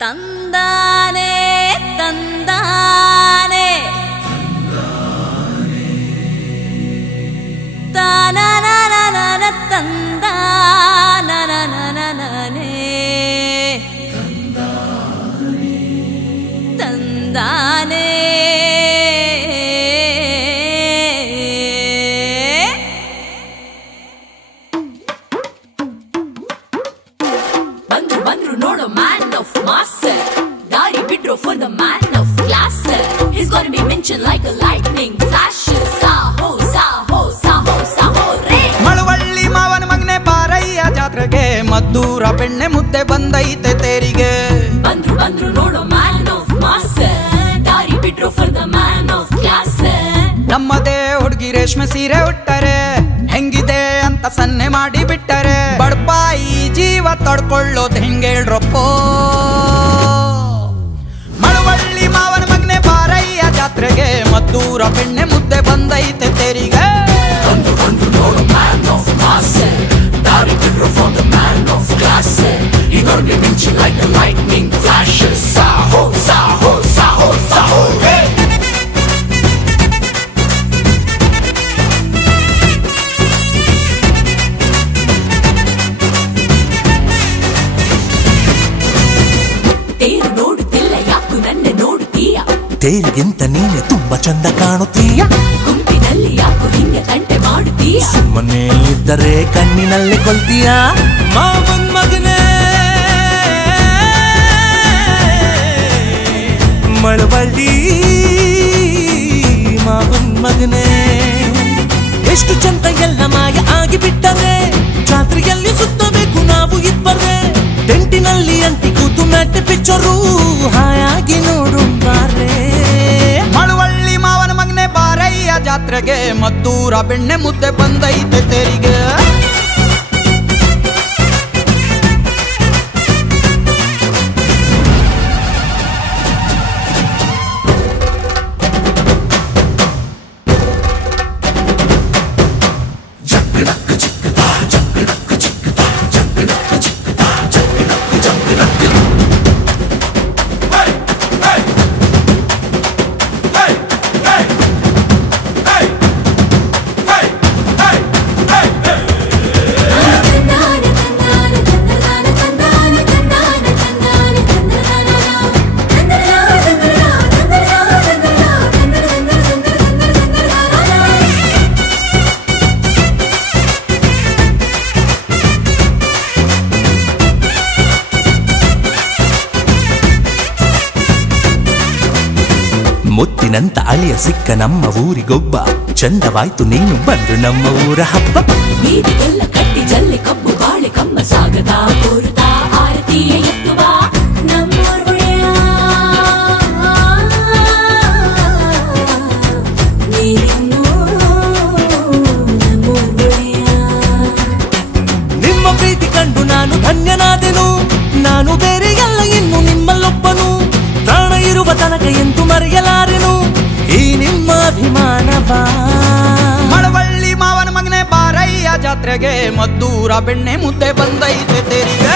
ತಂದಾನೆ ತಂದಾನೆ ತಾನನನನನ ತಂದಾನನನನನೆ ತಂದಾನೆ ಬಂದ್ರು ನೋಡೋ man of mass ದಾರಿ ಬಿಟ್ರು for the man of class he's gonna be mentioned like a lightning flash Saaho Saaho Saaho Saaho ರೇ ಮಳವಳ್ಳಿ ಮಾವನ ಮಗನೆ ಬಾರಯ್ಯ ಜಾತ್ರೆಗೆ ಮದ್ದೂರ ಬೆಣ್ಣೆ ಮುದ್ದೆ ಬಂದೈತೆ ತೇರಿಗೆ ಬಂದ್ರು ನೋಡೋ man of mass ದಾರಿ ಬಿಟ್ರು for the man of class ನಮ್ಮದೇ ಹುಡುಗಿ ರೇಷ್ಮೆ ಸೀರೆ ಉಟ್ಟರೆ ಹೆಂಗಿದೆ ಅಂತ ಸನ್ನೆ ಮಾಡಿ ಬಿಟ್ಟರೆ ಬಡಪಾಯಿ ಜೀವ ತಡ್ಕೊಳ್ಳೋದು ಹೆಂಗೇಳ್ರಪ್ಪೋ ಮಳವಳ್ಳಿ ಮಾವನ ಮಗನೆ ಬಾರಯ್ಯ ಜಾತ್ರೆಗೆ ಮದ್ದೂರ ಬೆಣ್ಣೆ ಮುದ್ದೆ ಬಂದೈತೆ ತೇರಿಗೆ ಬಂದ್ರು ನೋಡೋ man of mass ದಾರಿ ಬಿಟ್ರು for the man of class he's gonna be mentioned like a lightning flash Saaho Saaho Saaho Saaho ರೇ ತೇರಿಗಿಂತ ನೀನೆ ತುಂಬಾ ಚಂದ ಕಾಣುತ್ತೀಯ ಗುಂಪಿನಲ್ಲಿ ಯಾಕೋ ಹಿಂಗೆ ತಂಟೆ ಮಾಡುತ್ತೀಯ ಸುಮ್ಮನೆ ಇದ್ದರೆ ಕಣ್ಣಿನಲ್ಲೇ ಕೊಲ್ತೀಯ ಮಾವನ್ ಮಗನೇ ಮಳವಳ್ಳಿ ಮಾವನ್ ಮಗನೇ ಎಷ್ಟು ಚಂದ ಎಲ್ಲ ಮಾಯ ಆಗಿ ಬಿಟ್ಟರೆ ಜಾತ್ರೆಯಲ್ಲಿ ಸುತ್ತಬೇಕು ನಾವು ಇಬ್ಬರೇ ಟೆಂಟಿನಲ್ಲಿ ಅಂಟಿ ಕೂತು ಮ್ಯಾಟೆ ಪಿಕ್ಚರು ಹಾಯಾಗಿ ನೋಡು ಬಾರೇ ಮಳವಳ್ಳಿ ಮಾವನ ಮಗನೆ ಬಾರಯ್ಯ ಜಾತ್ರೆಗೆ ಮದ್ದೂರ ಬೆಣ್ಣೆ ಮುದ್ದೆ ಬಂದೈತೆ ತೇರಿಗೆ ಮುತ್ತಿನಂತ ಅಳಿಯ ಸಿಕ್ಕ ನಮ್ಮ ಊರಿಗೊಬ್ಬ ಚಂದವಾಯ್ತು ನೀನು ಬಂದು ನಮ್ಮ ಊರ ಹಬ್ಬ ಬೀದಿಗೆಲ್ಲ ಕಟ್ಟಿ ಜಲ್ಲೆ ಕಬ್ಬು ಬಾಳೆ ಕಮ್ಮ ಸಾಗದ ಕೋರುತ್ತಾ ಆರತಿಯ ಎತ್ತುವ ನಮ್ಮೂರ್ ಒಡೆಯ ನೀನು ನಮ್ಮೂರ್ ಒಡೆಯ ನಿಮ್ಮ ಪ್ರೀತಿ ಕಂಡು ನಾನು ಧನ್ಯನಾದೆನು ನಾನು ಬೇರೆ ಎಲ್ಲ ಇನ್ನು ನಿಮ್ಮಲ್ಲೊಬ್ಬನು ಪ್ರಾಣ ಇರುವ ತನಕ ಎಂದು ಮರೆಯಲಾರೆನು ಈ ನಿಮ್ಮ ಅಭಿಮಾನವಾ ಮಳವಳ್ಳಿ ಮಾವನ ಮಗನೆ ಬಾರಯ್ಯ ಜಾತ್ರೆಗೆ ಮದ್ದೂರ ಬೆಣ್ಣೆ ಮುದ್ದೆ ಬಂದೈತೆ ತೇರಿಗೆ